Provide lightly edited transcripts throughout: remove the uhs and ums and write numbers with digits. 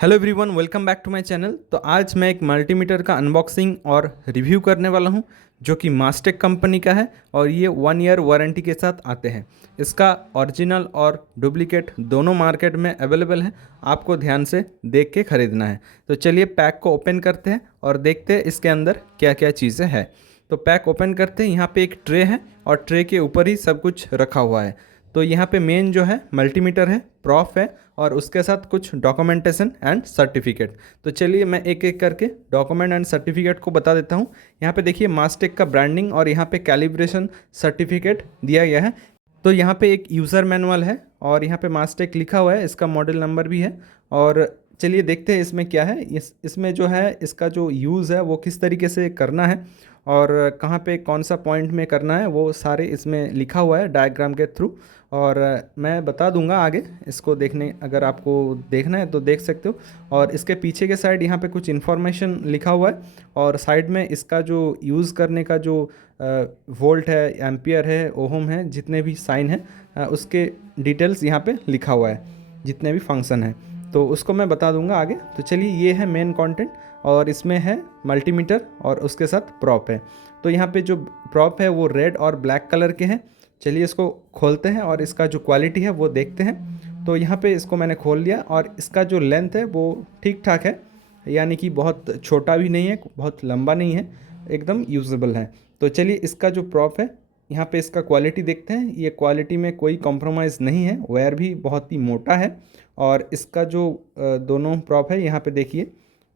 Hello everyone, welcome back to my channel. तो आज मैं एक मल्टीमीटर का अनबॉक्सिंग और रिव्यू करने वाला हूं, जो कि मास्टेक कंपनी का है और ये 1 ईयर वारंटी के साथ आते हैं। इसका ओरिजिनल और डुप्लीकेट दोनों मार्केट में अवेलेबल है। आपको ध्यान से देख के ख़रीदना है। तो चलिए पैक को ओपन करते हैं और देखते हैं इसके अंदर क्या क्या चीज़ें हैं। तो पैक ओपन करते हैं। यहाँ पे एक ट्रे है और ट्रे के ऊपर ही सब कुछ रखा हुआ है। तो यहाँ पे मेन जो है मल्टीमीटर है, प्रॉफ है और उसके साथ कुछ डॉक्यूमेंटेशन एंड सर्टिफिकेट। तो चलिए मैं एक एक करके डॉक्यूमेंट एंड सर्टिफिकेट को बता देता हूँ। यहाँ पे देखिए मास्टेक का ब्रांडिंग और यहाँ पे कैलिब्रेशन सर्टिफिकेट दिया गया है। तो यहाँ पे एक यूज़र मैनुअल है और यहाँ पे मास्टेक लिखा हुआ है, इसका मॉडल नंबर भी है। और चलिए देखते हैं इसमें क्या है। इसमें जो है इसका जो यूज़ है वो किस तरीके से करना है और कहाँ पे कौन सा पॉइंट में करना है वो सारे इसमें लिखा हुआ है डायग्राम के थ्रू। और मैं बता दूंगा आगे, इसको देखने अगर आपको देखना है तो देख सकते हो। और इसके पीछे के साइड यहाँ पे कुछ इन्फॉर्मेशन लिखा हुआ है और साइड में इसका जो यूज़ करने का जो वोल्ट है, एम्पियर है, ओहम है, जितने भी साइन है उसके डिटेल्स यहाँ पे लिखा हुआ है, जितने भी फंक्शन है तो उसको मैं बता दूंगा आगे। तो चलिए ये है मेन कंटेंट और इसमें है मल्टीमीटर और उसके साथ प्रॉप है। तो यहाँ पे जो प्रॉप है वो रेड और ब्लैक कलर के हैं। चलिए इसको खोलते हैं और इसका जो क्वालिटी है वो देखते हैं। तो यहाँ पे इसको मैंने खोल लिया और इसका जो लेंथ है वो ठीक ठाक है, यानी कि बहुत छोटा भी नहीं है, बहुत लंबा नहीं है, एकदम यूजेबल है। तो चलिए इसका जो प्रॉप है, यहाँ पे इसका क्वालिटी देखते हैं। ये क्वालिटी में कोई कॉम्प्रोमाइज़ नहीं है, वायर भी बहुत ही मोटा है और इसका जो दोनों प्रॉप है यहाँ पे देखिए,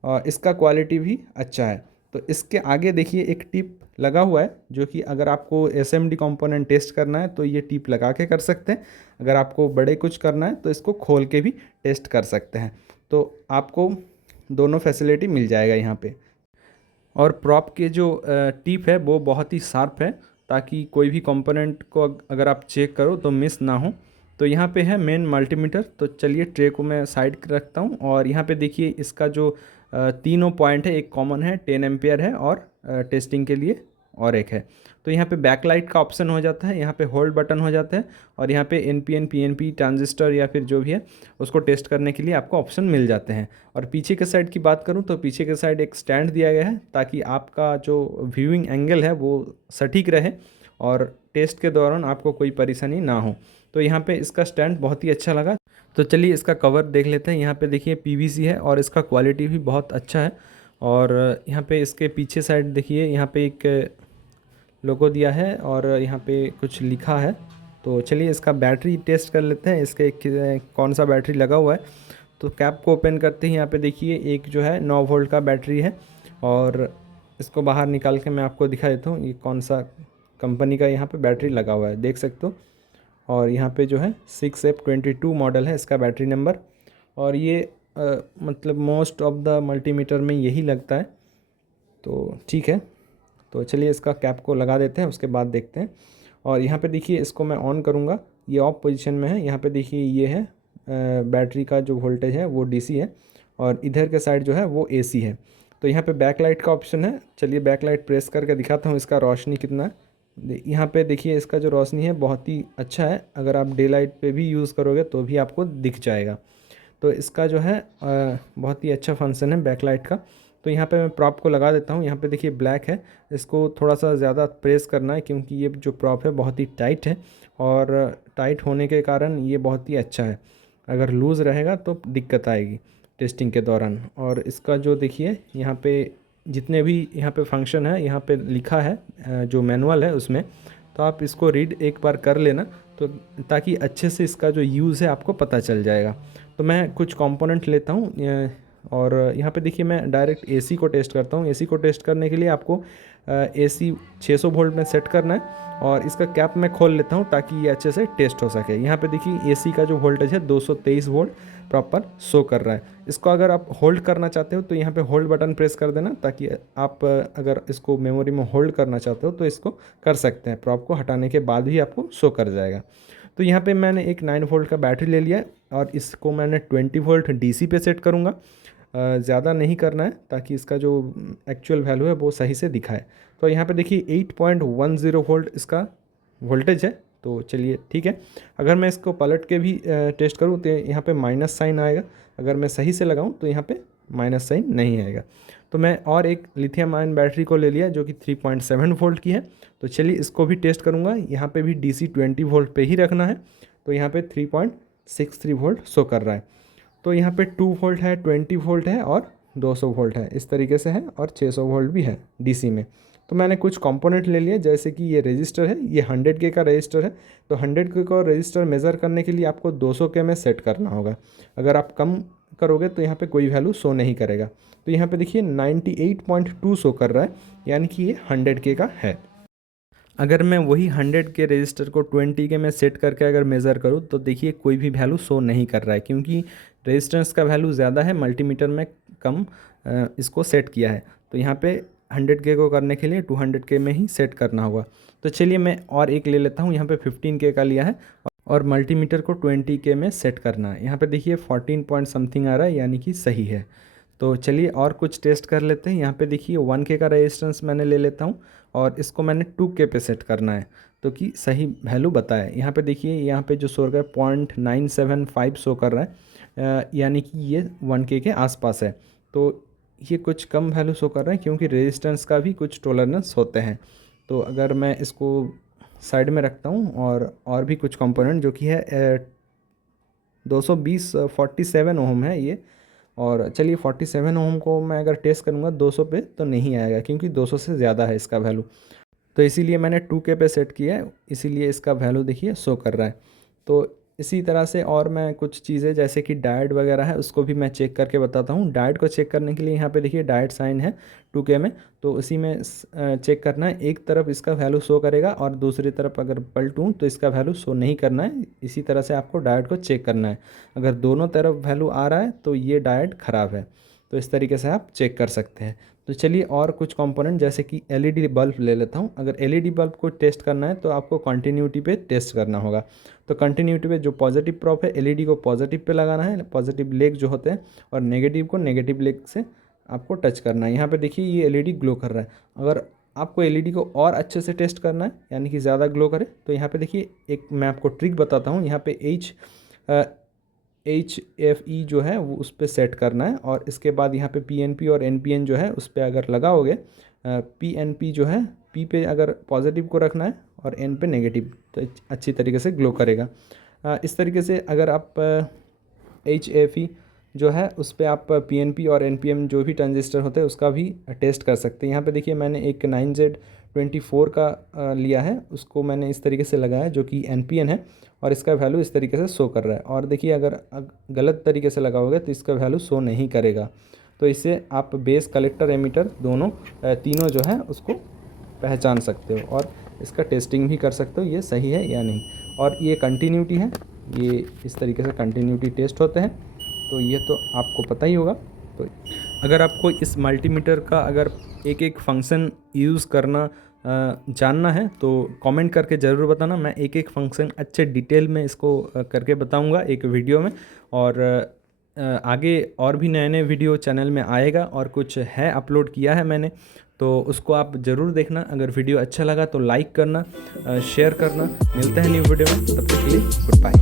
और इसका क्वालिटी भी अच्छा है। तो इसके आगे देखिए एक टिप लगा हुआ है, जो कि अगर आपको एसएमडी कंपोनेंट टेस्ट करना है तो ये टिप लगा के कर सकते हैं। अगर आपको बड़े कुछ करना है तो इसको खोल के भी टेस्ट कर सकते हैं। तो आपको दोनों फैसिलिटी मिल जाएगा यहाँ पे। और प्रॉप के जो टिप है वो बहुत ही शार्प है, ताकि कोई भी कंपोनेंट को अगर आप चेक करो तो मिस ना हो। तो यहाँ पे है मेन मल्टीमीटर। तो चलिए ट्रे को मैं साइड रखता हूँ और यहाँ पे देखिए इसका जो तीनों पॉइंट है, एक कॉमन है 10 एम्पियर है और टेस्टिंग के लिए और एक है। तो यहाँ पे बैकलाइट का ऑप्शन हो जाता है, यहाँ पे होल्ड बटन हो जाता है और यहाँ पे एनपीएन पीएनपी ट्रांजिस्टर या फिर जो भी है उसको टेस्ट करने के लिए आपको ऑप्शन मिल जाते हैं। और पीछे के साइड की बात करूँ तो पीछे के साइड एक स्टैंड दिया गया है, ताकि आपका जो व्यूइंग एंगल है वो सटीक रहे और टेस्ट के दौरान आपको कोई परेशानी ना हो। तो यहाँ पे इसका स्टैंड बहुत ही अच्छा लगा। तो चलिए इसका कवर देख लेते हैं। यहाँ पे देखिए पीवीसी है और इसका क्वालिटी भी बहुत अच्छा है। और यहाँ पे इसके पीछे साइड देखिए, यहाँ पे एक लोगो दिया है और यहाँ पे कुछ लिखा है। तो चलिए इसका बैटरी टेस्ट कर लेते हैं, इसके कौन सा बैटरी लगा हुआ है। तो कैप को ओपन करते ही यहाँ पे देखिए एक जो है 9 वोल्ट का बैटरी है और इसको बाहर निकाल के मैं आपको दिखा देता हूँ ये कौन सा कंपनी का यहाँ पे बैटरी लगा हुआ है, देख सकते हो। और यहाँ पे जो है 6F22 मॉडल है इसका बैटरी नंबर। और ये मतलब मोस्ट ऑफ द मल्टीमीटर में यही लगता है। तो ठीक है, तो चलिए इसका कैप को लगा देते हैं, उसके बाद देखते हैं। और यहाँ पे देखिए इसको मैं ऑन करूँगा, ये ऑफ पोजीशन में है। यहाँ पे देखिए ये है बैटरी का जो वोल्टेज है वो डीसी है और इधर के साइड जो है वो एसी है। तो यहाँ पे बैक लाइट का ऑप्शन है। चलिए बैक लाइट प्रेस करके दिखाता हूँ इसका रोशनी कितना है। यहाँ पे देखिए इसका जो रोशनी है बहुत ही अच्छा है, अगर आप डे लाइट पे भी यूज़ करोगे तो भी आपको दिख जाएगा। तो इसका जो है बहुत ही अच्छा फंक्शन है बैकलाइट का। तो यहाँ पे मैं प्रॉप को लगा देता हूँ। यहाँ पे देखिए ब्लैक है, इसको थोड़ा सा ज़्यादा प्रेस करना है क्योंकि ये जो प्रॉप है बहुत ही टाइट है और टाइट होने के कारण ये बहुत ही अच्छा है। अगर लूज़ रहेगा तो दिक्कत आएगी टेस्टिंग के दौरान। और इसका जो देखिए यहाँ पे जितने भी यहाँ पे फंक्शन है यहाँ पे लिखा है, जो मैनुअल है उसमें, तो आप इसको रीड एक बार कर लेना, तो ताकि अच्छे से इसका जो यूज़ है आपको पता चल जाएगा। तो मैं कुछ कंपोनेंट लेता हूँ और यहाँ पे देखिए मैं डायरेक्ट एसी को टेस्ट करता हूँ। एसी को टेस्ट करने के लिए आपको एसी 600 वोल्ट में सेट करना है और इसका कैप मैं खोल लेता हूँ ताकि ये अच्छे से टेस्ट हो सके। यहाँ पे देखिए एसी का जो वोल्टेज है 223 वोल्ट प्रॉपर शो कर रहा है। इसको अगर आप होल्ड करना चाहते हो तो यहाँ पे होल्ड बटन प्रेस कर देना, ताकि आप अगर इसको मेमोरी में होल्ड करना चाहते हो तो इसको कर सकते हैं। प्रॉप को हटाने के बाद भी आपको शो कर जाएगा। तो यहाँ पे मैंने एक 9 वोल्ट का बैटरी ले लिया और इसको मैंने 20 वोल्ट डीसी पे सेट करूँगा। ज़्यादा नहीं करना है ताकि इसका जो एक्चुअल वैल्यू है वो सही से दिखाए। तो यहाँ पे देखिए 8.10 वोल्ट इसका वोल्टेज है तो चलिए ठीक है। अगर मैं इसको पलट के भी टेस्ट करूँ तो यहाँ पे माइनस साइन आएगा, अगर मैं सही से लगाऊँ तो यहाँ पे माइनस साइन नहीं आएगा। तो मैं और एक लिथियम आयन बैटरी को ले लिया जो कि 3.7 वोल्ट की है। तो चलिए इसको भी टेस्ट करूँगा। यहाँ पे भी DC 20 वोल्ट पे ही रखना है। तो यहाँ पे 3.63 वोल्ट शो कर रहा है। तो यहाँ पे 2 वोल्ट है, 20 वोल्ट है और 200 वोल्ट है, इस तरीके से है, और 600 वोल्ट भी है DC में। तो मैंने कुछ कंपोनेंट ले लिए, जैसे कि ये रजिस्टर है, ये 100K का रजिस्टर है। तो 100K का रजिस्टर मेज़र करने के लिए आपको 200K में सेट करना होगा। अगर आप कम करोगे तो यहाँ पे कोई वैल्यू शो नहीं करेगा। तो यहाँ पे देखिए 98.2 शो कर रहा है, यानी कि ये 100K का है। अगर मैं वही 100K रजिस्टर को 20K में सेट करके अगर मेज़र करूँ तो देखिए कोई भी वैल्यू शो नहीं कर रहा है, क्योंकि रेजिस्टेंस का वैल्यू ज़्यादा है, मल्टीमीटर में कम इसको सेट किया है। तो यहाँ पे 100K को करने के लिए 200K में ही सेट करना होगा। तो चलिए मैं और एक ले लेता हूँ। यहाँ पे 15K का लिया है और मल्टीमीटर को 20K में सेट करना है। यहाँ पे देखिए 14 पॉइंट समथिंग आ रहा है, यानी कि सही है। तो चलिए और कुछ टेस्ट कर लेते हैं। यहाँ पे देखिए 1K का रेजिस्टेंस मैंने ले लेता हूँ और इसको मैंने 2K पे सेट करना है, तो कि सही वैल्यू बताए। यहाँ पे देखिए, यहाँ पे जो शो कर रहा है 0.975 शो कर रहा है, यानी कि ये 1K के आसपास है। तो ये कुछ कम वैल्यू शो कर रहा है, क्योंकि रेजिस्टेंस का भी कुछ टॉलरेंस होते हैं। तो अगर मैं इसको साइड में रखता हूँ और भी कुछ कंपोनेंट जो कि है 247 ओम है ये। और चलिए 47 ओम को मैं अगर टेस्ट करूँगा 200 पे तो नहीं आएगा, क्योंकि 200 से ज़्यादा है इसका वैल्यू। तो इसीलिए मैंने 2K पे सेट किया है, इसीलिए इसका वैल्यू देखिए शो कर रहा है। तो इसी तरह से और मैं कुछ चीज़ें जैसे कि डायोड वगैरह है उसको भी मैं चेक करके बताता हूँ। डायोड को चेक करने के लिए यहाँ पे देखिए डायोड साइन है 2K में, तो उसी में चेक करना है। एक तरफ इसका वैल्यू शो करेगा और दूसरी तरफ अगर पलटूँ तो इसका वैल्यू शो नहीं करना है। इसी तरह से आपको डायोड को चेक करना है। अगर दोनों तरफ वैल्यू आ रहा है तो ये डायोड ख़राब है। तो इस तरीके से आप चेक कर सकते हैं। तो चलिए और कुछ कंपोनेंट जैसे कि LED बल्ब ले लेता हूँ। अगर LED बल्ब को टेस्ट करना है तो आपको कंटिन्यूटी पे टेस्ट करना होगा। तो कंटिन्यूटी पे जो पॉजिटिव प्रोप है LED को पॉजिटिव पे लगाना है, पॉजिटिव लेग जो होते हैं, और नेगेटिव को नेगेटिव लेग से आपको टच करना है। यहाँ पे देखिए ये LED ग्लो कर रहा है। अगर आपको LED को और अच्छे से टेस्ट करना है, यानी कि ज़्यादा ग्लो करे, तो यहाँ पे देखिए एक मैं आपको ट्रिक बताता हूँ। यहाँ पे HFE जो है वो उस पर सेट करना है, और इसके बाद यहाँ पे PNP और NPN जो है उस पर अगर लगाओगे, PNP जो है P पे अगर पॉजिटिव को रखना है और N पे नेगेटिव, तो अच्छी तरीके से ग्लो करेगा। इस तरीके से अगर आप HFE जो है उस पर आप PNP और NPN जो भी ट्रांजिस्टर होते हैं उसका भी टेस्ट कर सकते हैं। यहाँ पे देखिए मैंने एक 9Z24 का लिया है, उसको मैंने इस तरीके से लगाया जो कि NPN है, और इसका वैल्यू इस तरीके से शो कर रहा है। और देखिए अगर गलत तरीके से लगाओगे तो इसका वैल्यू शो नहीं करेगा। तो इससे आप बेस, कलेक्टर, एमीटर दोनों तीनों जो है उसको पहचान सकते हो और इसका टेस्टिंग भी कर सकते हो ये सही है या नहीं। और ये कंटिन्यूटी है, ये इस तरीके से कंटिन्यूटी टेस्ट होते हैं, तो ये तो आपको पता ही होगा। तो अगर आपको इस मल्टीमीटर का अगर एक एक फंक्शन यूज़ करना जानना है तो कमेंट करके ज़रूर बताना। मैं एक एक फंक्शन अच्छे डिटेल में इसको करके बताऊंगा एक वीडियो में। और आगे और भी नए नए वीडियो चैनल में आएगा, और कुछ है अपलोड किया है मैंने, तो उसको आप ज़रूर देखना। अगर वीडियो अच्छा लगा तो लाइक करना, शेयर करना। मिलते हैं न्यू वीडियो में, तब तक के लिए गुड बाय।